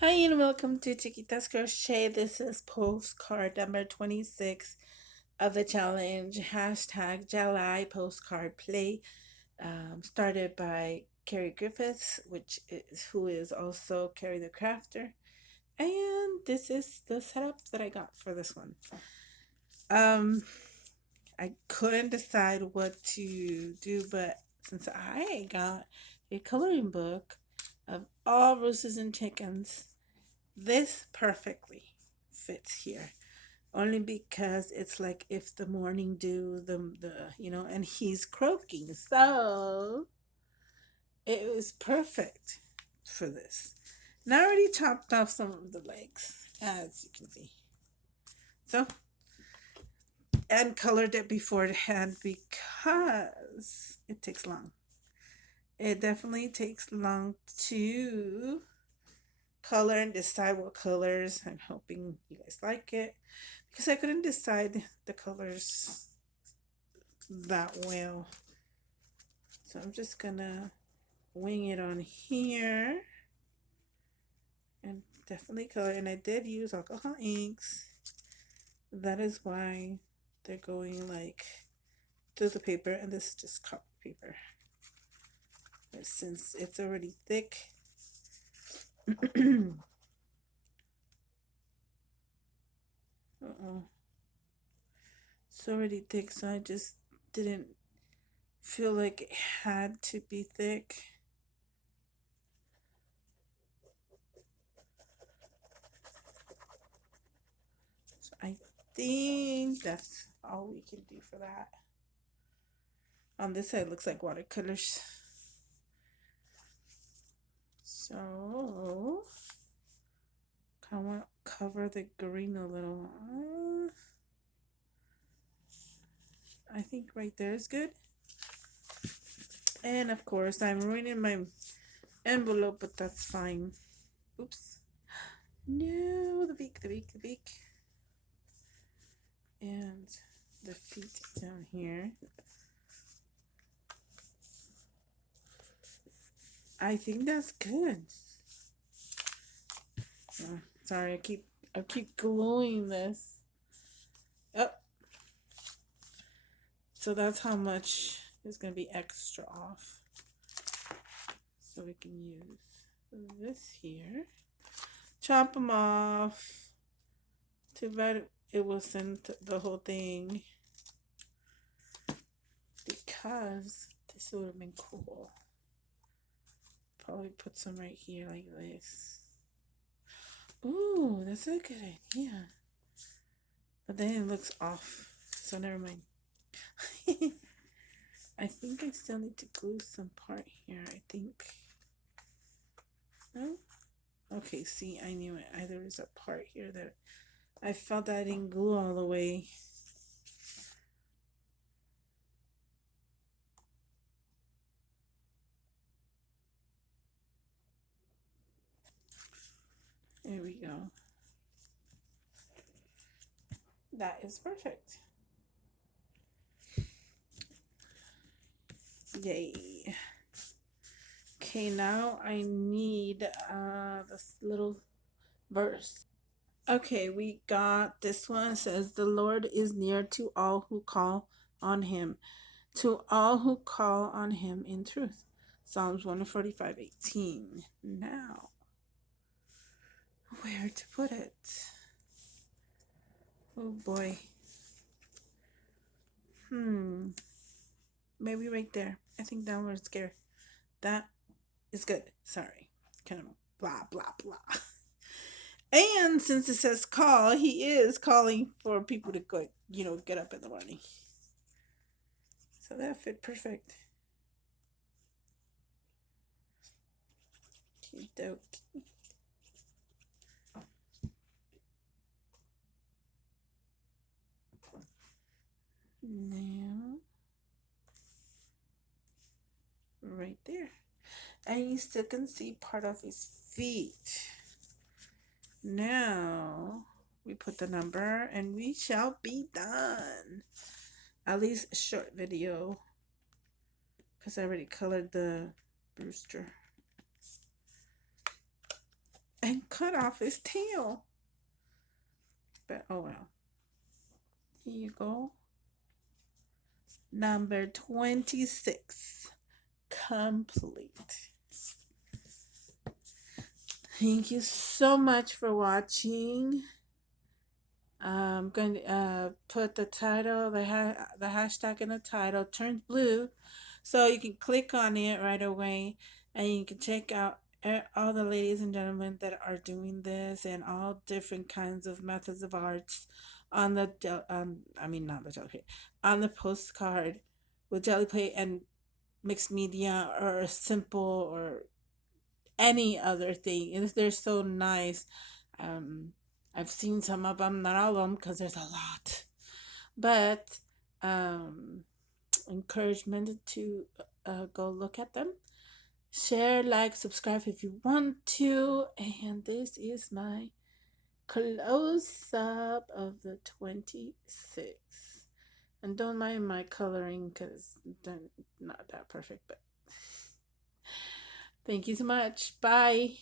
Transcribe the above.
Hi and welcome to Chiquitas Crochet. This is postcard number 26 of the challenge. Hashtag July postcard play. Started by Carrie Griffiths, who is also Carrie the Crafter. And this is the setup that I got for this one. Um, I couldn't decide what to do, but since I got a coloring book of all roosters and chickens, this perfectly fits here. Only because it's like if the morning dew, and he's croaking. So it was perfect for this. And I already chopped off some of the legs, as you can see. So, and colored it beforehand because it takes long. It definitely takes long to color and decide what colors. I'm hoping you guys like it because I couldn't decide the colors that well. So I'm just gonna wing it on here and definitely color. And I did use alcohol inks. That is why they're going like through the paper, and this is just copy paper. But since it's already thick, uh-oh, it's already thick, so I just didn't feel like it had to be thick. So I think that's all we can do for that. On this side, it looks like watercolors. So, cover the green a little. I think right there is good. And of course, I'm ruining my envelope, but that's fine. Oops. No, the beak, the beak, the beak. And the feet down here. I think that's good. Oh, sorry, I keep gluing this. Oh, so that's how much is gonna be extra off. So we can use this here. Chop them off. Too bad it wasn't the whole thing because this would have been cool. Probably put some right here like this. Ooh, that's a good idea. But then it looks off, so never mind. I think I still need to glue some part here, I think. No? Okay, see, I knew it. There was a part here that I felt I didn't glue all the way. There we go. That is perfect. Yay. Okay, now I need this little verse. Okay, we got this one. It says, "The Lord is near to all who call on him, to all who call on him in truth." Psalms 145:18. Now, where to put it? Oh boy. Maybe right there. I think that one's scared. That is good. Sorry. Kind of blah, blah, blah. And since it says call, he is calling for people to go, get up in the morning. So that fit perfect. Okey-dokey. Now, right there. And you still can see part of his feet. Now, we put the number and we shall be done. At least a short video because I already colored the rooster. and cut off his tail. But oh well. Here you go. Number 26. Complete. Thank you so much for watching. I'm going to put the title, the hashtag in the title, turns blue, so you can click on it right away, and you can check out all the ladies and gentlemen that are doing this and all different kinds of methods of arts on the I mean not the jelly plate, on the postcard with jelly plate and mixed media or simple or any other thing. And they're so nice. Um, I've seen some of them, not all of them, because there's a lot. But um, encouragement to go look at them. Share, like, subscribe if you want to. And this is my close up of the 26. And don't mind my coloring because they're not that perfect, but thank you so much. Bye.